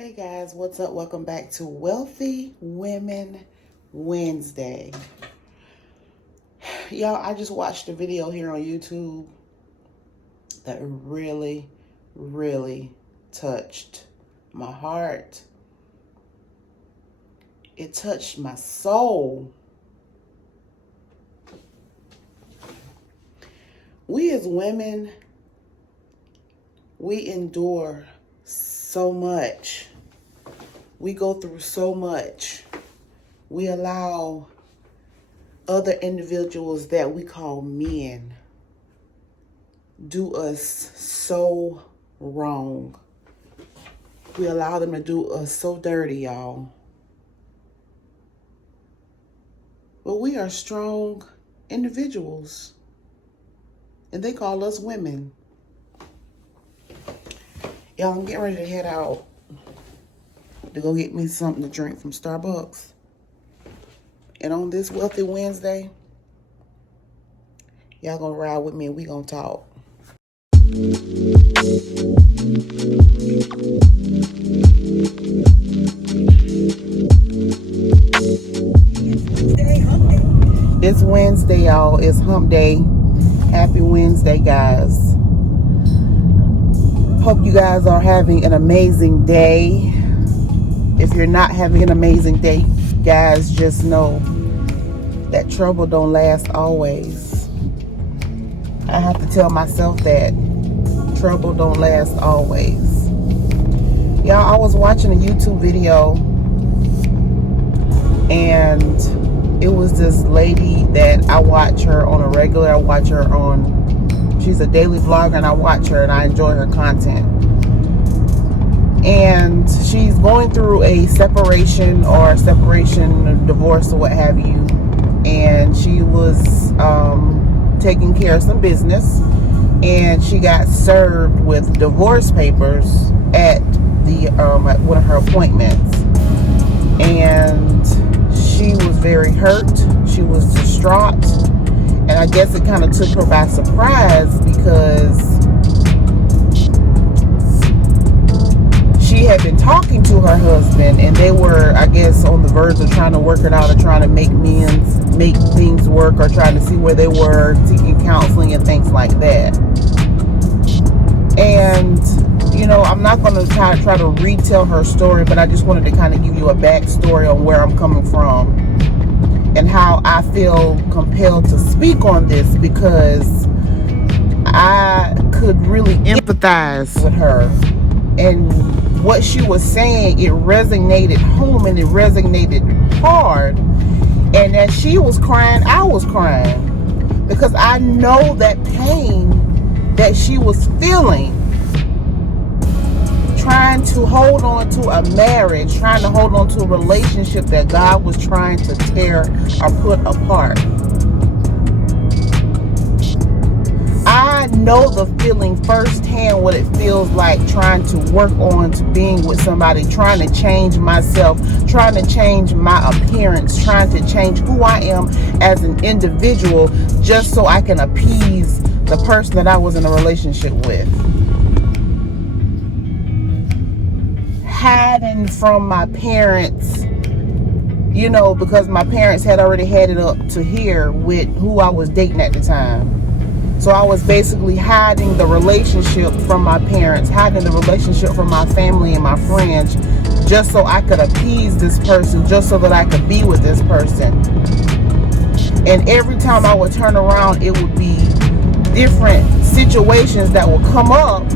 Hey guys, what's up? Welcome back to Wealthy Women Wednesday. Y'all, I just watched a video here on YouTube that really touched my heart. It touched my soul. We as women, we endure so much. We go through so much. We allow other individuals that we call men do us so wrong. We allow them to do us so dirty, y'all. But we are strong individuals, and they call us women. Y'all, I'm getting ready to head out to go get me something to drink from Starbucks. And on this Wealthy Wednesday, y'all gonna ride with me and we gonna talk. It's Wednesday, y'all. It's hump day. Happy Wednesday, guys. Hope you guys are having an amazing day. If you're not having an amazing day, guys, just know that trouble don't last always. I have to tell myself that trouble don't last always. Y'all, I was watching a YouTube video, and it was this lady that I watch her on a regular. I watch her she's a daily vlogger, and I watch her and I enjoy her content. And she's going through a separation, or divorce, or what have you. And she was taking care of some business, and she got served with divorce papers at at one of her appointments. And she was very hurt. She was distraught. And I guess it kind of took her by surprise, because she had been talking to her husband, and they were, I guess, on the verge of trying to work it out, or trying to make things work, or trying to see where they were, seeking counseling and things like that. And, you know, I'm not going to try to retell her story, but I just wanted to kind of give you a backstory on where I'm coming from and how I feel compelled to speak on this, because I could really empathize with her. And what she was saying, it resonated home, and it resonated hard. And as she was crying, I was crying, because I know that pain that she was feeling, trying to hold on to a marriage, trying to hold on to a relationship that God was trying to tear or put apart. I know the feeling firsthand, what it feels like trying to work on to being with somebody, trying to change myself, trying to change my appearance, trying to change who I am as an individual, just so I can appease the person that I was in a relationship with. Hiding from my parents, you know, because my parents had already had it up to here with who I was dating at the time. So I was basically hiding the relationship from my parents, hiding the relationship from my family and my friends, just so I could appease this person, just so that I could be with this person. And every time I would turn around, it would be different situations that would come up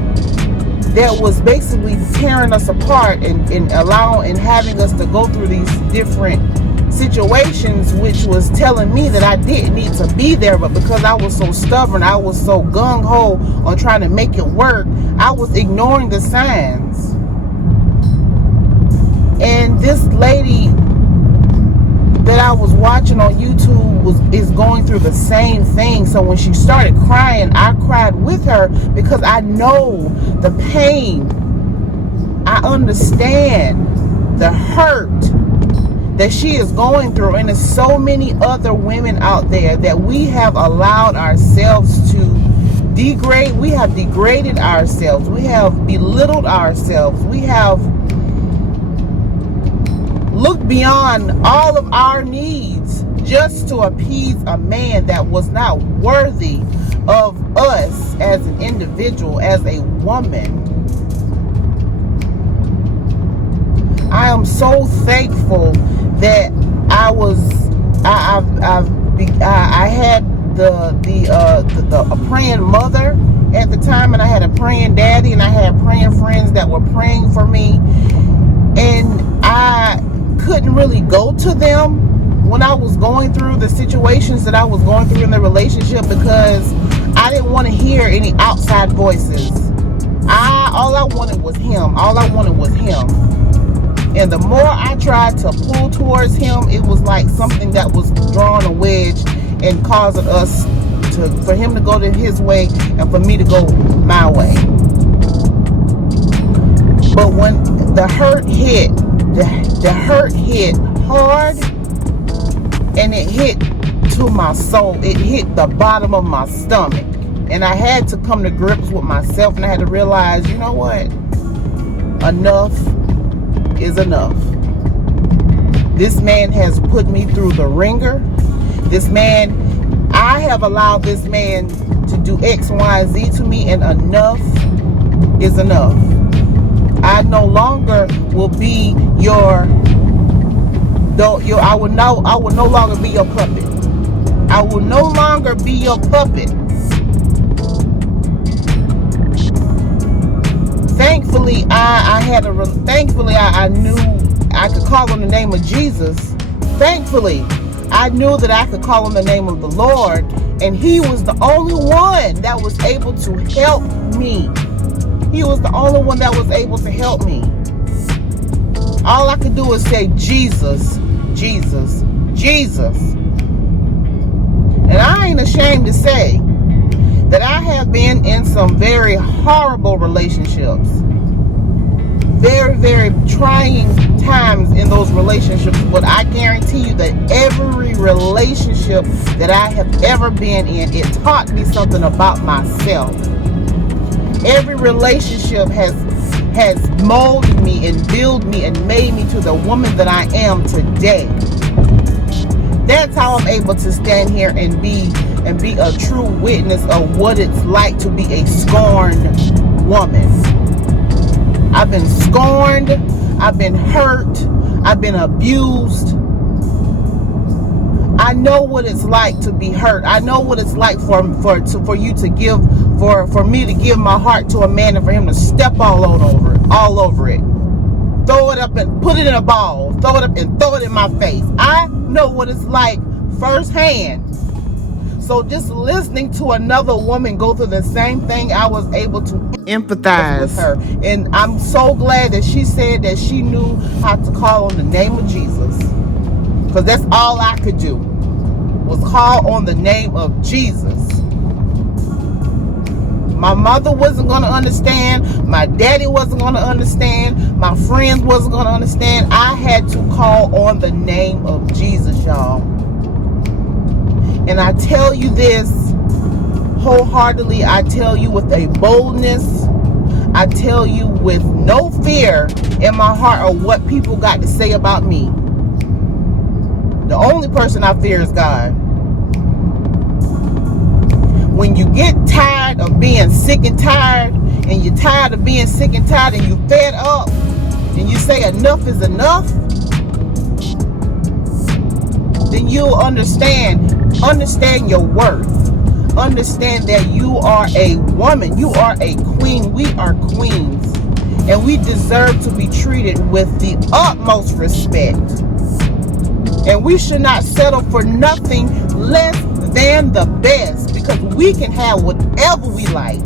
that was basically tearing us apart, and having us to go through these different situations, which was telling me that I didn't need to be there. But because I was so stubborn, I was so gung-ho on trying to make it work, I was ignoring the signs. And this lady that I was watching on YouTube is going through the same thing. So when she started crying, I cried with her, because I know the pain. I understand the hurt that she is going through. And there's so many other women out there that we have allowed ourselves to degrade. We have degraded ourselves. We have belittled ourselves. We have looked beyond all of our needs just to appease a man that was not worthy of us as an individual, as a woman. I am so thankful that I had a praying mother at the time, and I had a praying daddy, and I had praying friends that were praying for me, and I couldn't really go to them when I was going through the situations that I was going through in the relationship, because I didn't want to hear any outside voices. All I wanted was him. All I wanted was him. And the more I tried to pull towards him, it was like something that was drawing a wedge and causing for him to go to his way and for me to go my way. But when the hurt hit, the hurt hit hard, and it hit to my soul. It hit the bottom of my stomach. And I had to come to grips with myself, and I had to realize, you know what? Enough is enough. This man has put me through the ringer. I have allowed this man to do X, Y, and Z to me, and enough is enough. I no longer will be I will no longer be your puppet. I will no longer be your puppet. Thankfully, I knew I could call on the name of Jesus. Thankfully, I knew that I could call on the name of the Lord, and he was the only one that was able to help me. He was the only one that was able to help me. All I could do is say, Jesus, Jesus, Jesus. And I ain't ashamed to say that I have been in some very horrible relationships. Very, very trying times in those relationships. But I guarantee you that every relationship that I have ever been in, it taught me something about myself. Every relationship has molded me and built me and made me to the woman that I am today. That's how I'm able to stand here and be a true witness of what it's like to be a scorned woman. I've been scorned, I've been hurt, I've been abused. I know what it's like to be hurt. I know what it's like for me to give my heart to a man and for him to step all over it. Throw it up and put it in a ball. Throw it up and throw it in my face. I know what it's like firsthand. So just listening to another woman go through the same thing, I was able to empathize with her. And I'm so glad that she said that she knew how to call on the name of Jesus. Because that's all I could do, was call on the name of Jesus. My mother wasn't going to understand. My daddy wasn't going to understand. My friends wasn't going to understand. I had to call on the name of Jesus, y'all. And I tell you this wholeheartedly. I tell you with a boldness. I tell you with no fear in my heart of what people got to say about me. The only person I fear is God. When you get tired of being sick and tired, and you're tired of being sick and tired, and you fed up, and you say enough is enough, then you'll understand your worth. Understand that you are a woman. You are a queen. We are queens. And we deserve to be treated with the utmost respect. And we should not settle for nothing less than the best, because we can have whatever we like.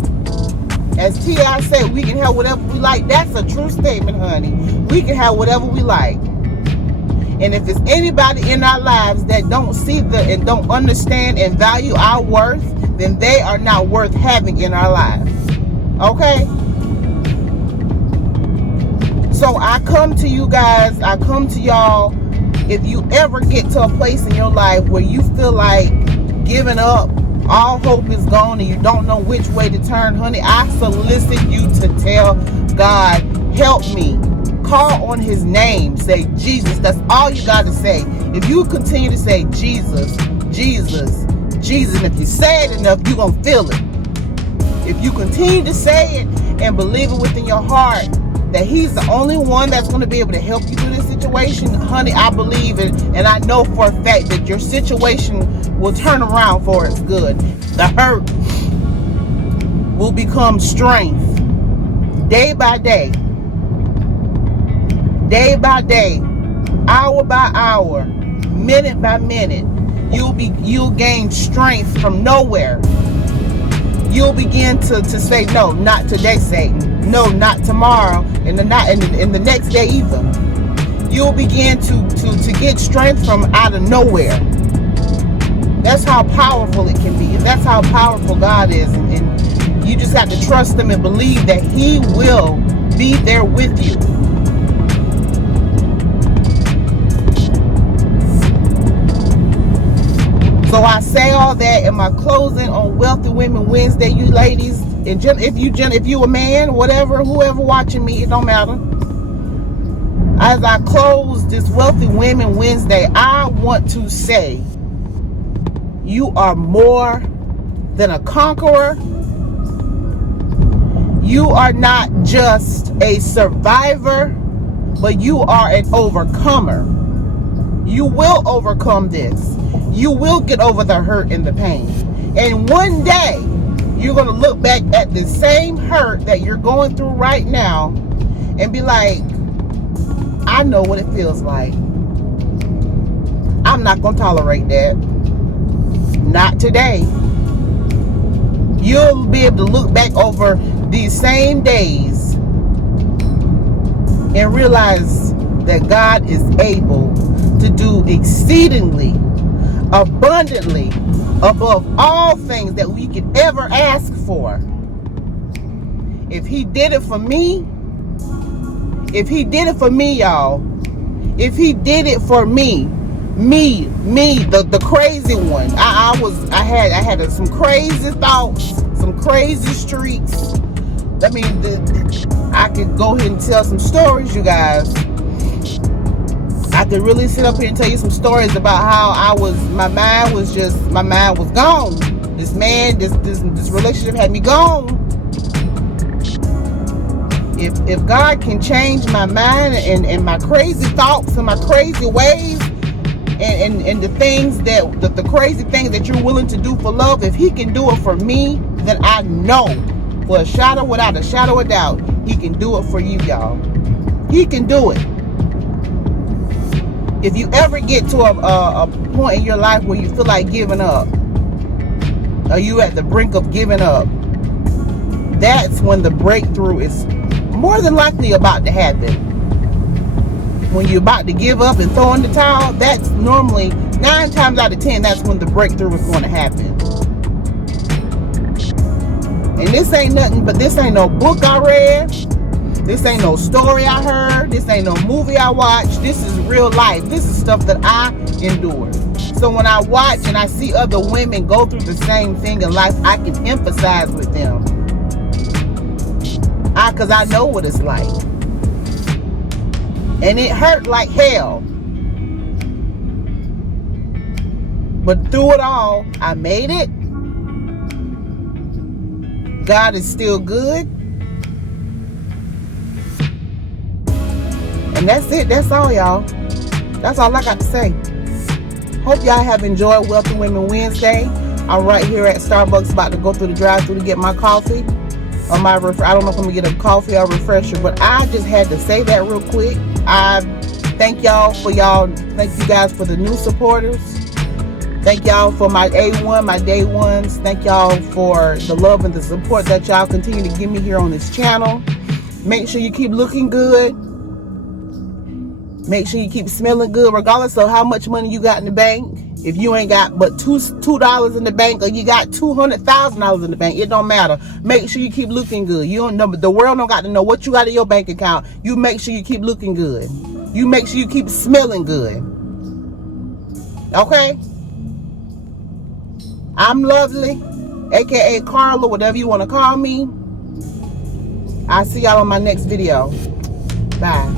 As T.I. said, we can have whatever we like. That's a true statement, honey. We can have whatever we like. And if it's anybody in our lives that don't see and don't understand and value our worth, then they are not worth having in our lives. Okay? So I come to you guys, I come to y'all. If you ever get to a place in your life where you feel like giving up, all hope is gone, and you don't know which way to turn, honey, I solicit you to tell God, help me. Call on his name. Say Jesus. That's all you got to say. If you continue to say Jesus, Jesus, Jesus, and if you say it enough, you're going to feel it. If you continue to say it and believe it within your heart that he's the only one that's going to be able to help you through this situation, honey, I believe it, and I know for a fact that your situation will turn around for its good. The hurt will become strength. Day by day, hour by hour, minute by minute, you'll gain strength from nowhere. You'll begin to say, no, not today, Satan. No, not tomorrow, and the next day either. You'll begin to get strength from out of nowhere. That's how powerful it can be. That's how powerful God is, and you just have to trust him and believe that he will be there with you. So I say all that in my closing on Wealthy Women Wednesday, you ladies, and if you a man, whatever, whoever watching me, it don't matter. As I close this Wealthy Women Wednesday, I want to say, you are more than a conqueror. You are not just a survivor, but you are an overcomer. You will overcome this. You will get over the hurt and the pain. And one day, you're going to look back at the same hurt that you're going through right now and be like, I know what it feels like. I'm not going to tolerate that. Not today. You'll be able to look back over these same days and realize that God is able to do exceedingly, abundantly, above all things that we could ever ask for. If he did it for me, y'all, if he did it for me, the crazy one, I had some crazy thoughts, some crazy streaks. I mean, I could go ahead and tell some stories, you guys. I could really sit up here and tell you some stories about how my mind was gone. This man, this relationship had me gone. If God can change my mind and my crazy thoughts and my crazy ways and the things the crazy things that you're willing to do for love, if he can do it for me, then I know without a shadow of doubt, he can do it for you, y'all. He can do it. If you ever get to a point in your life where you feel like giving up, or you at the brink of giving up, that's when the breakthrough is more than likely about to happen. When you're about to give up and throw in the towel, that's normally 9 times out of 10, that's when the breakthrough is going to happen. And this ain't nothing, but this ain't no book I read. This ain't no story I heard. This ain't no movie I watched. This is real life. This is stuff that I endured. So when I watch and I see other women go through the same thing in life, I can empathize with them. Because I know what it's like. And it hurt like hell. But through it all, I made it. God is still good. And that's it. That's all, y'all. That's all I got to say. Hope y'all have enjoyed Wealthy Women Wednesday. I'm right here at Starbucks about to go through the drive-thru to get my coffee. Or I don't know if I'm going to get a coffee or refresher, but I just had to say that real quick. I thank y'all. Thank you guys for the new supporters. Thank y'all for my A1, my day ones. Thank y'all for the love and the support that y'all continue to give me here on this channel. Make sure you keep looking good. Make sure you keep smelling good, regardless of how much money you got in the bank. If you ain't got but $2 in the bank, or you got $200,000 in the bank, it don't matter. Make sure you keep looking good. You don't know, the world don't got to know what you got in your bank account. You make sure you keep looking good. You make sure you keep smelling good. Okay? I'm Lovely, aka Carla, whatever you want to call me. I'll see y'all on my next video. Bye.